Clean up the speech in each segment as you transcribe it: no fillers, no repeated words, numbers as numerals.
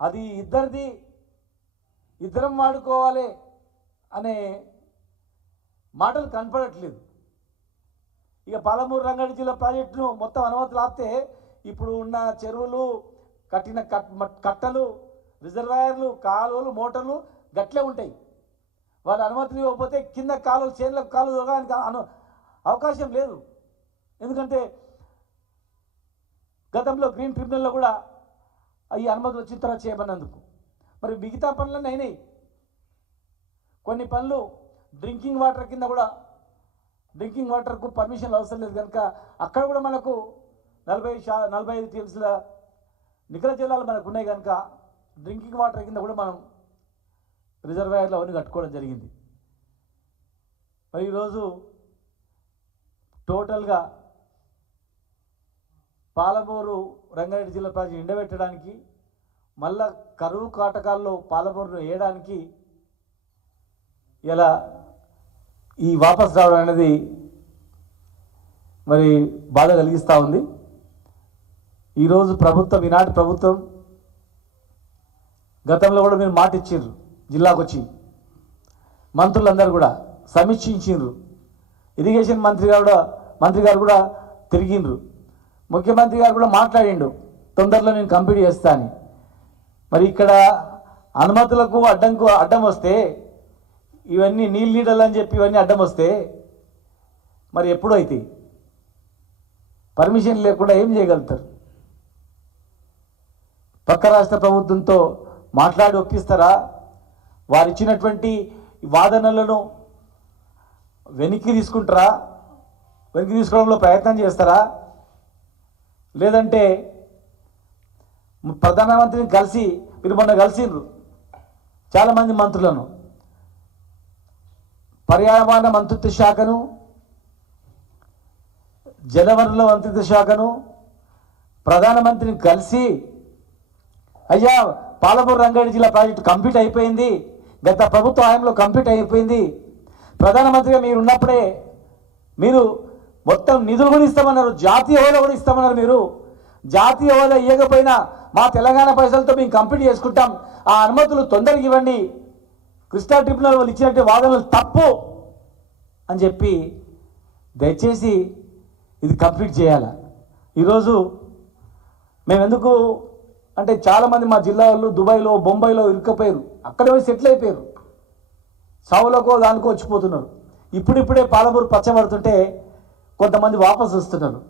అది ఇద్దరిది, ఇద్దరం వాడుకోవాలి అనే మాటలు కనపడట్లేదు. ఇక పాలమూరు రంగారెడ్డి జిల్లా ప్రాజెక్టును మొత్తం అనుమతులు ఆపితే ఇప్పుడు ఉన్న చెరువులు, కట్టిన కట్టలు, రిజర్వాయర్లు, కాలువలు, మోటార్లు గట్లే ఉంటాయి. వాళ్ళ అనుమతులు ఇవ్వకపోతే కింద కాలువలు, చేనులకు కాలువలు దొరకడానికి అవకాశం లేదు. ఎందుకంటే గతంలో గ్రీన్ ట్రిబ్యునల్లో కూడా ఈ అనుమతులు వచ్చిన తర్వాత చేయమన్నందుకు మరి మిగతా పనులన్నీ అయినాయి. కొన్ని పనులు డ్రింకింగ్ వాటర్ కింద కూడా, డ్రింకింగ్ వాటర్కు పర్మిషన్లు అవసరం లేదు కనుక అక్కడ కూడా మనకు 45 టీఎంసీల నికర జలాలు మనకు ఉన్నాయి కనుక డ్రింకింగ్ వాటర్ కింద కూడా మనం రిజర్వాయర్లు అవన్నీ కట్టుకోవడం జరిగింది. మరి ఈరోజు టోటల్గా పాలమూరు రంగారెడ్డి జిల్లా ప్రాజెక్టు ఎండబెట్టడానికి, మళ్ళా కరువు కాటకాల్లో పాలమూరును వేయడానికి ఇలా ఈ వాపస్ రావడం అనేది మరి బాధ కలిగిస్తూ ఉంది. ఈరోజు ప్రభుత్వం, ఈనాటి ప్రభుత్వం గతంలో కూడా మీరు మాట ఇచ్చిండ్రు, జిల్లాకు వచ్చి మంత్రులందరూ కూడా సమీక్షించిండ్రు. ఇరిగేషన్ మంత్రి గారు కూడా తిరిగిండ్రు. ముఖ్యమంత్రి గారు కూడా మాట్లాడిండు, తొందరలో నేను కంప్లీట్ చేస్తా అని. మరి ఇక్కడ అనుమతులకు అడ్డం వస్తే, ఇవన్నీ నీళ్ళు అని చెప్పి ఇవన్నీ అడ్డం వస్తే మరి ఎప్పుడు అవుతాయి? పర్మిషన్ లేకుండా ఏం చేయగలుగుతారు? పక్క రాష్ట్ర ప్రభుత్వంతో మాట్లాడి ఒప్పిస్తారా? వారు ఇచ్చినటువంటి వాదనలను వెనక్కి తీసుకుంటారా? వెనక్కి తీసుకోవడంలో ప్రయత్నం చేస్తారా? లేదంటే ప్రధానమంత్రిని కలిసి, మీరు మొన్న కలిసిండ్రు చాలామంది మంత్రులను, పర్యావరణ మంత్రిత్వ శాఖను, జలవనరుల మంత్రిత్వ శాఖను, ప్రధానమంత్రిని కలిసి, అయ్యా పాలమూరు రంగారెడ్డి జిల్లా ప్రాజెక్టు కంప్లీట్ అయిపోయింది, గత ప్రభుత్వ హయాంలో కంప్లీట్ అయిపోయింది, ప్రధానమంత్రిగా మీరు ఉన్నప్పుడే మీరు మొత్తం నిధులు కూడా ఇస్తామన్నారు, జాతీయ హోదా కూడా ఇస్తామన్నారు. మీరు జాతీయ హోదా ఇవ్వకపోయినా మా తెలంగాణ పైసలతో మేము కంప్లీట్ చేసుకుంటాం, ఆ అనుమతులు తొందరగా ఇవ్వండి, కృష్ణా ట్రిబ్యునల్ వాళ్ళు ఇచ్చినట్టు వాదనలు తప్పు అని చెప్పి దయచేసి ఇది కంప్లీట్ చేయాలి. ఈరోజు మేము ఎందుకు అంటే చాలామంది మా జిల్లా వాళ్ళు దుబాయ్లో, బొంబాయిలో ఇరుక్కపోయారు, అక్కడే పోయి సెటిల్ అయిపోయారు, సావులకో దానికో వచ్చిపోతున్నారు. ఇప్పుడిప్పుడే పాలమూరు పచ్చబడుతుంటే కొంతమంది వాపసు వస్తున్నారు,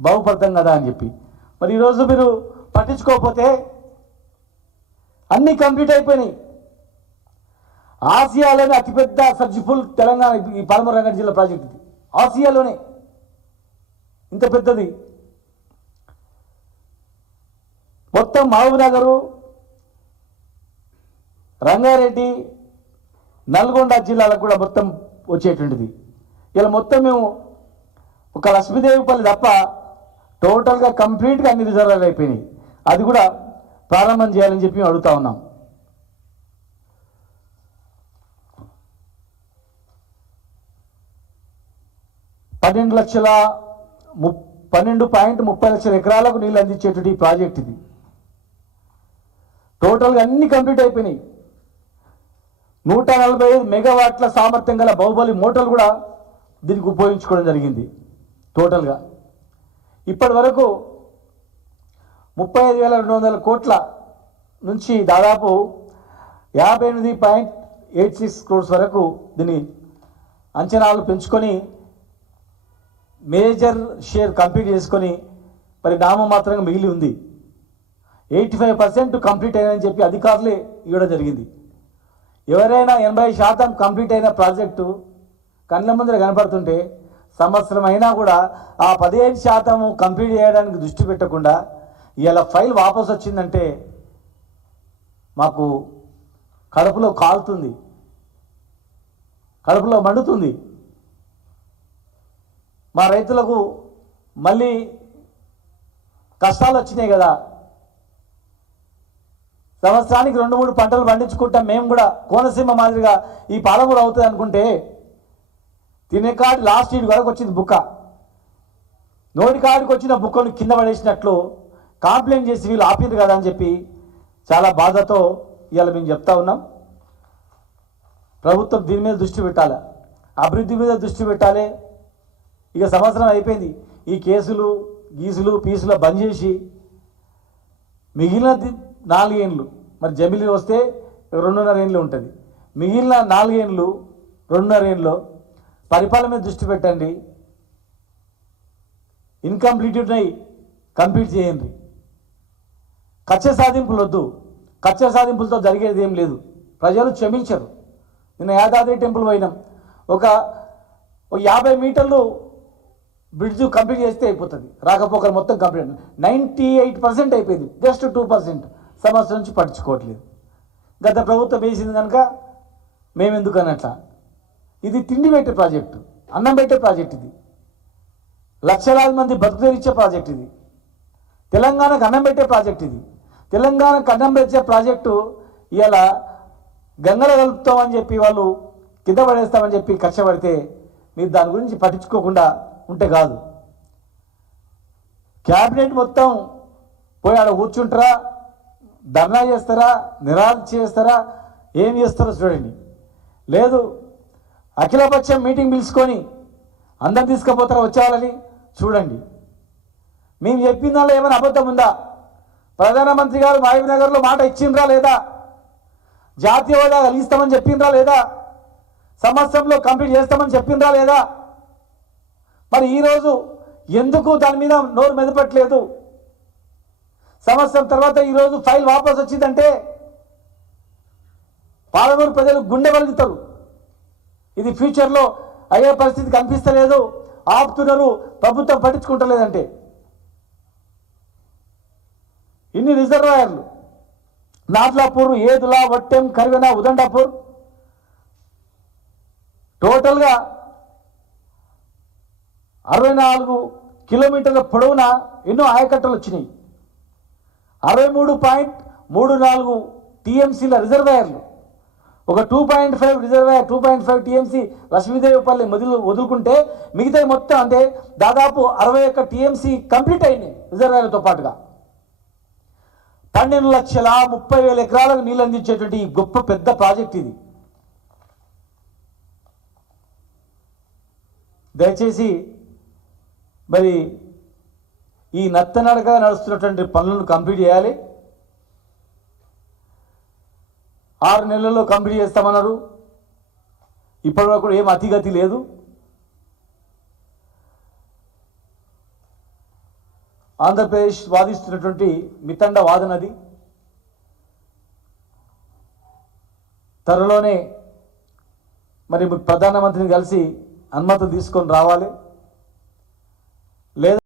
బాగుపడతాం కదా అని చెప్పి. మరి ఈరోజు మీరు పట్టించుకోకపోతే అన్నీ కంప్లీట్ అయిపోయినాయి. ఆసియాలోనే అతిపెద్ద సర్జిఫుల్ తెలంగాణ ఈ పాలమూరు రంగారెడ్డి జిల్లా ప్రాజెక్ట్, ఇది ఆసియాలోనే ఇంత పెద్దది. మొత్తం మహబూబ్నగర్, రంగారెడ్డి, నల్గొండ జిల్లాలకు కూడా మొత్తం వచ్చేటువంటిది. ఇలా మొత్తం మేము ఒక లక్ష్మీదేవిపల్లి తప్ప టోటల్గా కంప్లీట్గా అన్ని రిజర్వాయర్లు అయిపోయినాయి. అది కూడా ప్రారంభం చేయాలని చెప్పి మేము అడుగుతా ఉన్నాం. $12.30 ఎకరాలకు నీళ్ళు అందించేటువంటి ఈ ప్రాజెక్ట్ ఇది. టోటల్గా అన్ని కంప్లీట్ అయిపోయినాయి. 145 మెగావాట్ల సామర్థ్యం గల బాహుబలి మోటార్లు కూడా దీనికి ఉపయోగించుకోవడం జరిగింది. టోటల్గా ఇప్పటి వరకు 35,200 కోట్ల నుంచి దాదాపు 58.86 crores వరకు దీని అంచనాలు పెంచుకొని మేజర్ షేర్ కంప్లీట్ చేసుకొని మరి నామమాత్రంగా మిగిలి ఉంది. 85% కంప్లీట్ అయిందని చెప్పి అధికారులే ఇవ్వడం జరిగింది. ఎవరైనా 80% కంప్లీట్ అయిన ప్రాజెక్టు కళ్ళ ముందర కనపడుతుంటే సంవత్సరం అయినా కూడా ఆ 15% కంప్లీట్ చేయడానికి దృష్టి పెట్టకుండా ఇలా ఫైల్ వాపసు వచ్చిందంటే మాకు కడుపులో కాలుతుంది, కడుపులో మండుతుంది. మా రైతులకు మళ్ళీ కష్టాలు వచ్చినాయి కదా. సంవత్సరానికి 2-3 పంటలు పండించుకుంటాం మేము కూడా, కోనసీమ మాదిరిగా ఈ పాలమూరు అవుతుంది అనుకుంటే తినేకాడి లాస్ట్ ఇయర్ వరకు వచ్చింది బుక్క. నోటి కాడికి వచ్చిన బుక్కను కింద పడేసినట్లు కంప్లైంట్ చేసి వీళ్ళు ఆపిరు కదా అని చెప్పి చాలా బాధతో ఇవాళ మేము చెప్తా ఉన్నాం. ప్రభుత్వం దీని మీద దృష్టి పెట్టాలి, అభివృద్ధి మీద దృష్టి పెట్టాలి. ఇక సంవత్సరం అయిపోయింది, ఈ కేసులు గీసులు పీసులు బంద్ చేసి మిగిలిన 4 ఏళ్ళు, మరి జమిలి వస్తే 2.5 ఏళ్ళు ఉంటుంది, మిగిలిన 4 ఏళ్ళు 2.5 ఏళ్ళు పరిపాలన మీద దృష్టి పెట్టండి. ఇన్కంప్లీటెడ్ అయి కంప్లీట్ చేయండి. కక్ష సాధింపులు వద్దు, కక్ష సాధింపులతో జరిగేది ఏం లేదు. ప్రజలు క్షమించరు. నిన్న యాదాద్రి టెంపుల్ పోయినాం, ఒక 50 మీటర్లు బ్రిడ్జ్ కంప్లీట్ చేస్తే అయిపోతుంది, రాకపోకలు మొత్తం కంప్లీట్ 98% అయిపోయింది, జస్ట్ 2% సంవత్సరం నుంచి పట్టించుకోవట్లేదు. గత ప్రభుత్వం వేసింది కనుక మేమెందుకు అన్నట్ల. ఇది తిండి పెట్టే ప్రాజెక్టు, అన్నం పెట్టే ప్రాజెక్ట్, ఇది లక్షలాది మంది బతుకుదెరిచ్చే ప్రాజెక్ట్, ఇది తెలంగాణకు అన్నం పెట్టే ప్రాజెక్ట్, ఇది తెలంగాణకు అన్నం పెట్టే ప్రాజెక్టు ఇలా గంగలో కలుపుతామని చెప్పి వాళ్ళు కింద పడేస్తామని చెప్పి కష్టపడితే మీరు దాని గురించి పట్టించుకోకుండా ఉంటే కాదు. క్యాబినెట్ మొత్తం పోయి ఆడ కూర్చుంటారా, ధర్నా చేస్తారా, నిరాదరణ చేస్తారా, ఏం చేస్తారో చూడండి. లేదు అఖిలపక్షం మీటింగ్ పిలుచుకొని అందరం తీసుకుపోతారా వచ్చేవాళ్ళని చూడండి. మేము చెప్పిన దానిలో ఏమైనా అబద్ధం ఉందా? ప్రధానమంత్రి గారు మహబూబ్నగర్లో మాట ఇచ్చిండ్రా లేదా? జాతీయ హోదా కలిగిస్తామని చెప్పిండ్రా లేదా? సంవత్సరంలో కంప్లీట్ చేస్తామని చెప్పిండ్రా లేదా? మరి ఈరోజు ఎందుకు దాని మీద నోరు మెదపట్లేదు? సంవత్సరం తర్వాత ఈరోజు ఫైల్ వాపసు వచ్చిందంటే పాలమూరు ప్రజలు గుండె వలుగుతారు. ఇది ఫ్యూచర్లో అయ్యే పరిస్థితి కనిపిస్తలేదు, ఆపుతున్నారు, ప్రభుత్వం పట్టించుకుంటలేదంటే. ఇన్ని రిజర్వాయర్లు నాట్లాపూర్, ఏదుల, వట్టెం, కరివెన, ఉదండాపూర్ టోటల్గా 64 కిలోమీటర్ల పొడవున ఎన్నో ఆయకట్టలు వచ్చినాయి. 63.34 టీఎంసీల రిజర్వాయర్లు, ఒక 2.5 రిజర్వాయర్ 2.5 టీఎంసీ లక్ష్మీదేవిపల్లి వదులుకుంటే మిగతా మొత్తం అంటే దాదాపు 61 టీఎంసీ కంప్లీట్ అయినాయి రిజర్వాయర్లతో పాటుగా. 12,30,000 ఎకరాలకు నీళ్ళు అందించేటువంటి గొప్ప పెద్ద ప్రాజెక్ట్ ఇది. దయచేసి మరి ఈ నత్తనడక నడుస్తున్నటువంటి పనులను కంప్లీట్ చేయాలి. 6 నెలల్లో కంప్లీట్ చేస్తామన్నారు, ఇప్పటివరకు ఏం అతిగతి లేదు. ఆంధ్రప్రదేశ్ వాదిస్తున్నటువంటి మితండ వాదనది. త్వరలోనే మరి ప్రధానమంత్రిని కలిసి అనుమతి తీసుకొని రావాలి. లేదా